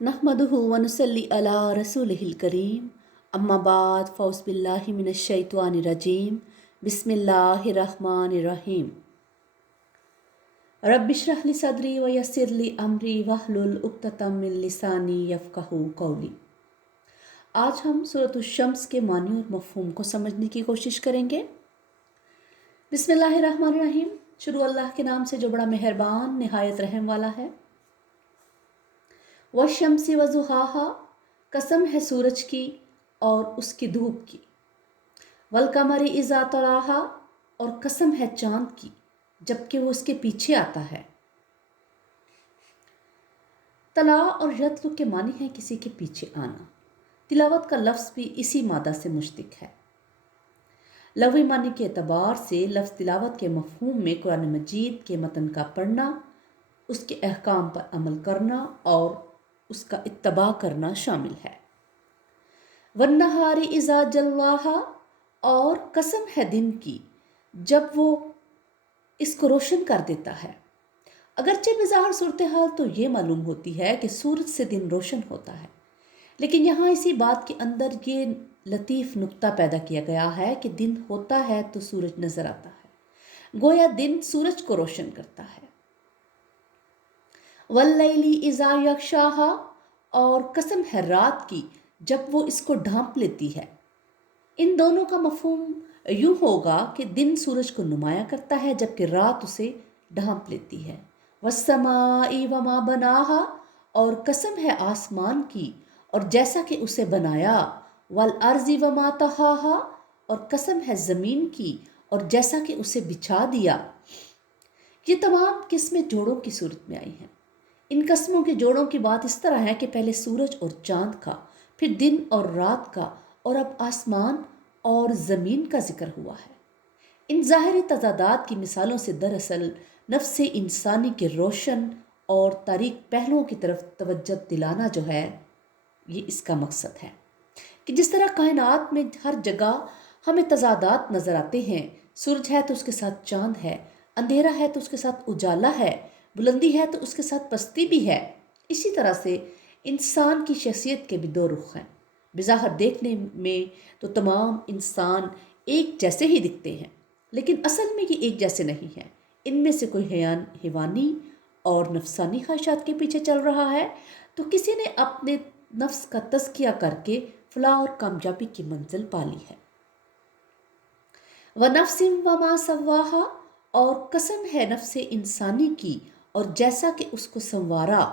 نحمده ونصلي على رسوله الكريم اما بعد فاعوذ بالله من الشیطان الرجیم بسم اللہ الرحمن الرحیم رب اشرح لي صدری ویسر لي امری واحلل عقدۃ من لسانی یفقہوا قولی۔ آج ہم سورۃ الشمس کے معنی اور مفہوم کو سمجھنے کی کوشش کریں گے۔ بسم اللہ الرحمن الرحیم، شروع اللہ کے نام سے جو بڑا مہربان نہایت رحم والا ہے۔ والشمس وضحاها، قسم ہے سورج کی اور اس کی دھوپ کی۔ والقمر اذا طلاها، اور قسم ہے چاند کی جبکہ وہ اس کے پیچھے آتا ہے۔ طلا اور یطلو کے معنی ہے کسی کے پیچھے آنا۔ تلاوت کا لفظ بھی اسی مادہ سے مشتق ہے۔ لغوی معنی کے اعتبار سے لفظ تلاوت کے مفہوم میں قرآن مجید کے متن کا پڑھنا، اس کے احکام پر عمل کرنا اور اس کا اتباع کرنا شامل ہے۔ والنہار اذا جلاہا، اور قسم ہے دن کی جب وہ اس کو روشن کر دیتا ہے۔ اگرچہ بظاہر صورتحال تو یہ معلوم ہوتی ہے کہ سورج سے دن روشن ہوتا ہے، لیکن یہاں اسی بات کے اندر یہ لطیف نکتہ پیدا کیا گیا ہے کہ دن ہوتا ہے تو سورج نظر آتا ہے، گویا دن سورج کو روشن کرتا ہے۔ واللیل اذا یغشاہا، اور قسم ہے رات کی جب وہ اس کو ڈھانپ لیتی ہے۔ ان دونوں کا مفہوم یوں ہوگا کہ دن سورج کو نمایاں کرتا ہے جبکہ رات اسے ڈھانپ لیتی ہے۔ والسماء وما بناہا، اور قسم ہے آسمان کی اور جیسا کہ اسے بنایا۔ والارض وما طحاہا، اور قسم ہے زمین کی اور جیسا کہ اسے بچھا دیا۔ یہ تمام قسمیں جوڑوں کی صورت میں آئی ہیں۔ ان قسموں کے جوڑوں کی بات اس طرح ہے کہ پہلے سورج اور چاند کا، پھر دن اور رات کا، اور اب آسمان اور زمین کا ذکر ہوا ہے۔ ان ظاہری تضادات کی مثالوں سے دراصل نفس انسانی کے روشن اور تاریک پہلوؤں کی طرف توجہ دلانا جو ہے، یہ اس کا مقصد ہے کہ جس طرح کائنات میں ہر جگہ ہمیں تضادات نظر آتے ہیں، سورج ہے تو اس کے ساتھ چاند ہے، اندھیرا ہے تو اس کے ساتھ اجالا ہے، بلندی ہے تو اس کے ساتھ پستی بھی ہے، اسی طرح سے انسان کی شخصیت کے بھی دو رخ ہیں۔ بظاہر دیکھنے میں تو تمام انسان ایک جیسے ہی دکھتے ہیں، لیکن اصل میں یہ ایک جیسے نہیں ہیں۔ ان میں سے کوئی حیوانی اور نفسانی خواہشات کے پیچھے چل رہا ہے، تو کسی نے اپنے نفس کا تزکیہ کر کے فلاح اور کامیابی کی منزل پالی ہے۔ وَنَفْسٍ وَمَا سَوَّاهَا، اور قسم ہے نفس انسانی کی اور جیسا کہ اس کو سنوارا۔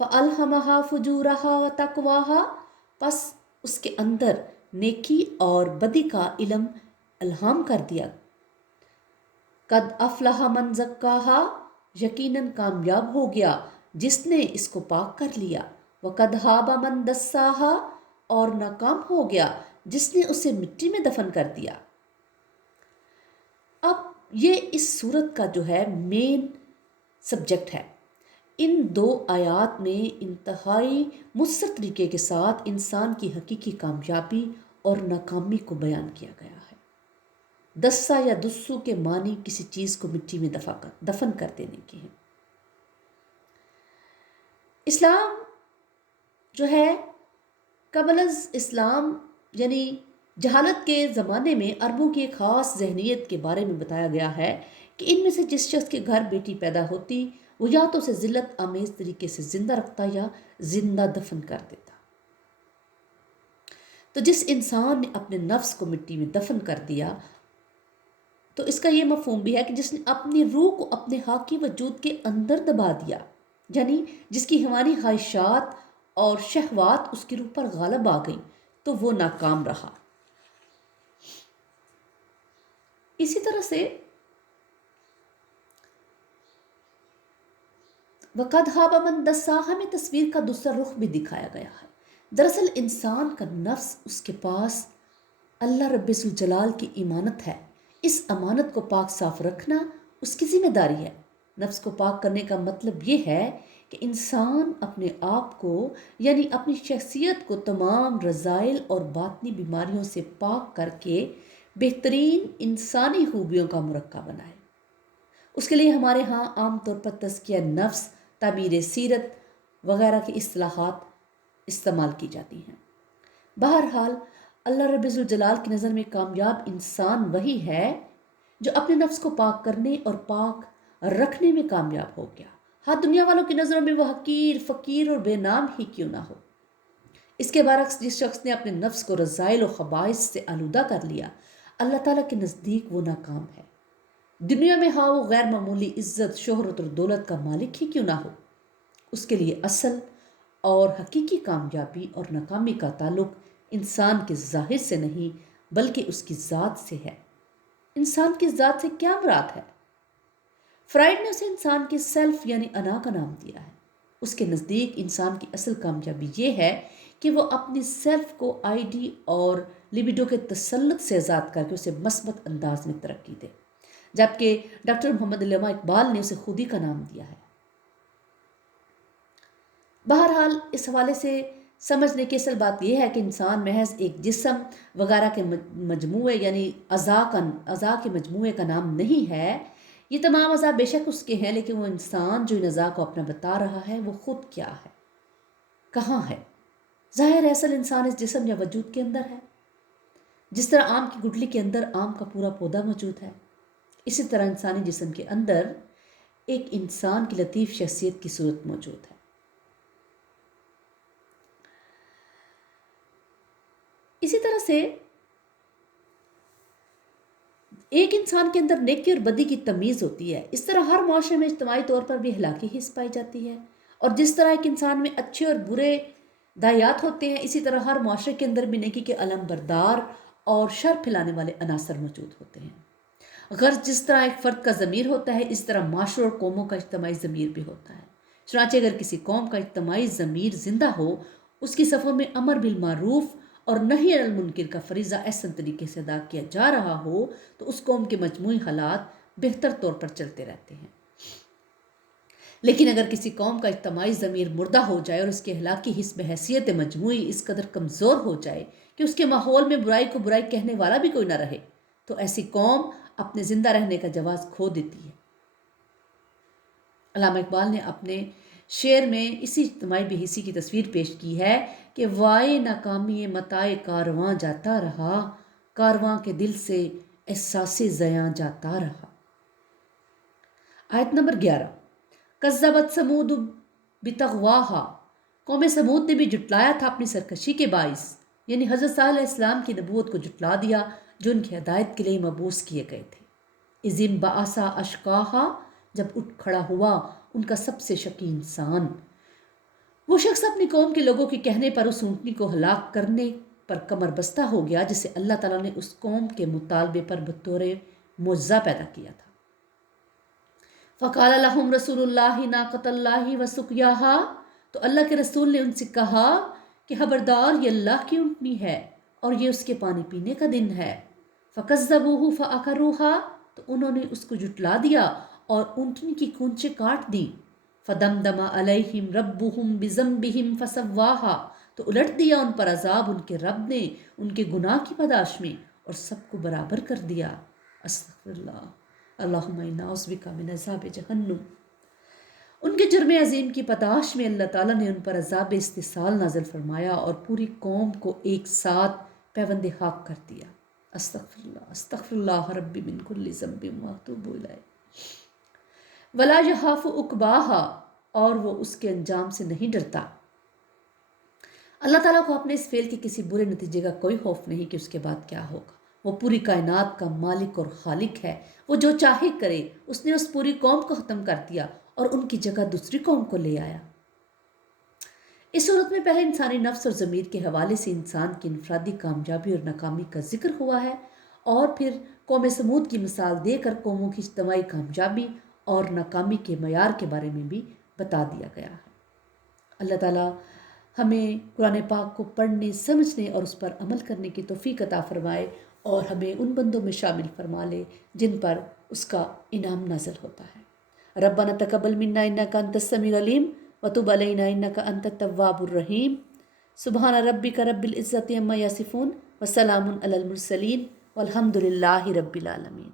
فَأَلْهَمَهَا فُجُورَهَا وَتَقْوَاهَا، پس اس کے اندر نیکی اور بدی کا علم الہام کر دیا۔ قَدْ أَفْلَحَ مَنْ زَكَّاهَا، یقیناً کامیاب ہو گیا جس نے اس کو پاک کر لیا۔ وَقَدْ خَابَ مَنْ دَسَّاهَا، اور ناکام ہو گیا جس نے اسے مٹی میں دفن کر دیا۔ اب یہ اس صورت کا جو ہے مین سبجیکٹ ہے۔ ان دو آیات میں انتہائی مؤثر طریقے کے ساتھ انسان کی حقیقی کامیابی اور ناکامی کو بیان کیا گیا ہے۔ دسا یا دسو کے معنی کسی چیز کو مٹی میں دفن کر دینے کے ہیں۔ اسلام جو ہے قبل از اسلام یعنی جہالت کے زمانے میں عربوں کی ایک خاص ذہنیت کے بارے میں بتایا گیا ہے کہ ان میں سے جس شخص کے گھر بیٹی پیدا ہوتی وہ یا تو اسے ذلت آمیز طریقے سے زندہ رکھتا یا زندہ دفن کر دیتا۔ تو جس انسان نے اپنے نفس کو مٹی میں دفن کر دیا، تو اس کا یہ مفہوم بھی ہے کہ جس نے اپنی روح کو اپنے حاکی وجود کے اندر دبا دیا، یعنی جس کی حیوانی خواہشات اور شہوات اس کی روح پر غالب آ گئیں، تو وہ ناکام رہا۔ اسی طرح سے وَقَدْ خَابَ مَنْ دَسَّاهَا میں تصویر کا دوسرا رخ بھی دکھایا گیا ہے۔ دراصل انسان کا نفس اس کے پاس اللہ رب ذوالجلال کی امانت ہے۔ اس امانت کو پاک صاف رکھنا اس کی ذمہ داری ہے۔ نفس کو پاک کرنے کا مطلب یہ ہے کہ انسان اپنے آپ کو یعنی اپنی شخصیت کو تمام رذائل اور باطنی بیماریوں سے پاک کر کے بہترین انسانی خوبیوں کا مرکب بنائے۔ اس کے لیے ہمارے ہاں عام طور پر تزکیہ نفس، تعمیر سیرت وغیرہ کی اصطلاحات استعمال کی جاتی ہیں۔ بہرحال اللہ رب الجلال کی نظر میں کامیاب انسان وہی ہے جو اپنے نفس کو پاک کرنے اور پاک رکھنے میں کامیاب ہو گیا، ہاں دنیا والوں کی نظروں میں وہ حقیر، فقیر اور بے نام ہی کیوں نہ ہو۔ اس کے برعکس جس شخص نے اپنے نفس کو رذائل و خبائث سے آلودہ کر لیا، اللہ تعالیٰ کے نزدیک وہ ناکام ہے۔ دنیا میں ہاں وہ غیر معمولی عزت، شہرت اور دولت کا مالک ہی کیوں نہ ہو، اس کے لیے اصل اور حقیقی کامیابی اور ناکامی کا تعلق انسان کے ظاہر سے نہیں بلکہ اس کی ذات سے ہے۔ انسان کی ذات سے کیا مراد ہے؟ فرائڈ نے اسے انسان کے سیلف یعنی انا کا نام دیا ہے۔ اس کے نزدیک انسان کی اصل کامیابی یہ ہے کہ وہ اپنی سیلف کو آئی ڈی اور لیبیڈو کے تسلط سے آزاد کر کے اسے مثبت انداز میں ترقی دے، جبکہ ڈاکٹر محمد علامہ اقبال نے اسے خودی کا نام دیا ہے۔ بہرحال اس حوالے سے سمجھنے کی اصل بات یہ ہے کہ انسان محض ایک جسم وغیرہ کے مجموعے یعنی اعضاء کے مجموعے کا نام نہیں ہے۔ یہ تمام اعضاء بے شک اس کے ہیں، لیکن وہ انسان جو ان اعضاء کو اپنا بتا رہا ہے وہ خود کیا ہے، کہاں ہے؟ ظاہر ہے اصل انسان اس جسم یا وجود کے اندر ہے۔ جس طرح آم کی گٹلی کے اندر آم کا پورا پودا موجود ہے، اسی طرح انسانی جسم کے اندر ایک انسان کی لطیف شخصیت کی صورت موجود ہے۔ اسی طرح سے ایک انسان کے اندر نیکی اور بدی کی تمیز ہوتی ہے، اس طرح ہر معاشرے میں اجتماعی طور پر بھی اخلاقی حص پائی جاتی ہے، اور جس طرح ایک انسان میں اچھے اور برے دایات ہوتے ہیں، اسی طرح ہر معاشرے کے اندر بھی نیکی کے علم بردار اور شر پھیلانے والے عناصر موجود ہوتے ہیں۔ غرض جس طرح ایک فرد کا ضمیر ہوتا ہے، اس طرح معاشروں اور قوموں کا اجتماعی ضمیر بھی ہوتا ہے۔ چنانچہ اگر کسی قوم کا اجتماعی ضمیر زندہ ہو، اس کی صفوں میں امر بالمعروف اور نہی عن المنکر کا فریضہ احسن طریقے سے ادا کیا جا رہا ہو، تو اس قوم کے مجموعی حالات بہتر طور پر چلتے رہتے ہیں۔ لیکن اگر کسی قوم کا اجتماعی ضمیر مردہ ہو جائے اور اس کے اخلاقی حس بحیثیت مجموعی اس قدر کمزور ہو جائے کہ اس کے ماحول میں برائی کو برائی کہنے والا بھی کوئی نہ رہے، تو ایسی قوم اپنے زندہ رہنے کا جواز کھو دیتی ہے۔ علامہ اقبال نے اپنے شعر میں اسی اجتماعی بے حسی کی تصویر پیش کی ہے کہ وائے ناکامی متائے کارواں جاتا رہا، کارواں کے دل سے احساس زیاں جاتا رہا۔ آیت نمبر 11، کذبت ثمود بتغواہا، قوم ثمود نے بھی جھٹلایا تھا اپنی سرکشی کے باعث، یعنی حضرت صالح علیہ السلام کی نبوت کو جھٹلا دیا جو ان کی ہدایت کے لیے مبعوث کیے گئے تھے۔ اذ انبعث اشقاہا، جب اٹھ کھڑا ہوا ان کا سب سے شقی انسان، وہ شخص اپنی قوم کے لوگوں کے کہنے پر اس اونٹنی کو ہلاک کرنے پر کمر بستہ ہو گیا جسے اللہ تعالیٰ نے اس قوم کے مطالبے پر بطور معجزہ پیدا کیا تھا۔ فقال لهم رسول اللہ ناقۃ اللہ وسقیاہا، تو اللہ کے رسول نے ان سے کہا کہ خبردار یہ اللہ کی اونٹنی ہے اور یہ اس کے پانی پینے کا دن ہے۔ فکذبوہ فعقروہا، تو انہوں نے اس کو جھٹلا دیا اور اونٹنی کی کونچیں کاٹ دی۔ فدمدم علیہم ربہم بذنبہم فسواہا، تو الٹ دیا ان پر عذاب ان کے رب نے ان کے گناہ کی پاداش میں اور سب کو برابر کر دیا۔ استغفر اللہ، اللہم انا نعوذ بک من عذاب جہنم۔ ان کے جرم عظیم کی پاداش میں اللہ تعالیٰ نے ان پر عذاب استحصال نازل فرمایا اور پوری قوم کو ایک ساتھ پیوند خاک کر دیا۔ استغفر اللہ ربی من کل ذنب واتوب الیہ۔ ولا یخاف عقباہا، اور وہ اس کے انجام سے نہیں ڈرتا۔ اللہ تعالیٰ کو اپنے اس فعل کے کسی برے نتیجے کا کوئی خوف نہیں کہ اس کے بعد کیا ہوگا۔ وہ پوری کائنات کا مالک اور خالق ہے، وہ جو چاہے کرے۔ اس نے اس پوری قوم کو ختم کر دیا اور ان کی جگہ دوسری قوم کو لے آیا۔ اس صورت میں پہلے انسانی نفس اور ضمیر کے حوالے سے انسان کی انفرادی کامیابی اور ناکامی کا ذکر ہوا ہے، اور پھر قوم سمود کی مثال دے کر قوموں کی اجتماعی کامیابی اور ناکامی کے معیار کے بارے میں بھی بتا دیا گیا ہے۔ اللہ تعالیٰ ہمیں قرآن پاک کو پڑھنے، سمجھنے اور اس پر عمل کرنے کی توفیق عطا فرمائے، اور ہمیں ان بندوں میں شامل فرما لے جن پر اس کا انعام نازل ہوتا ہے۔ ربنا تقبل منا انک انت السمیع العلیم وتب علینا انک انت التواب الرحیم۔ سبحان ربک رب العزۃ عما یصفون وسلام علی المرسلین والحمد للہ رب العالمین۔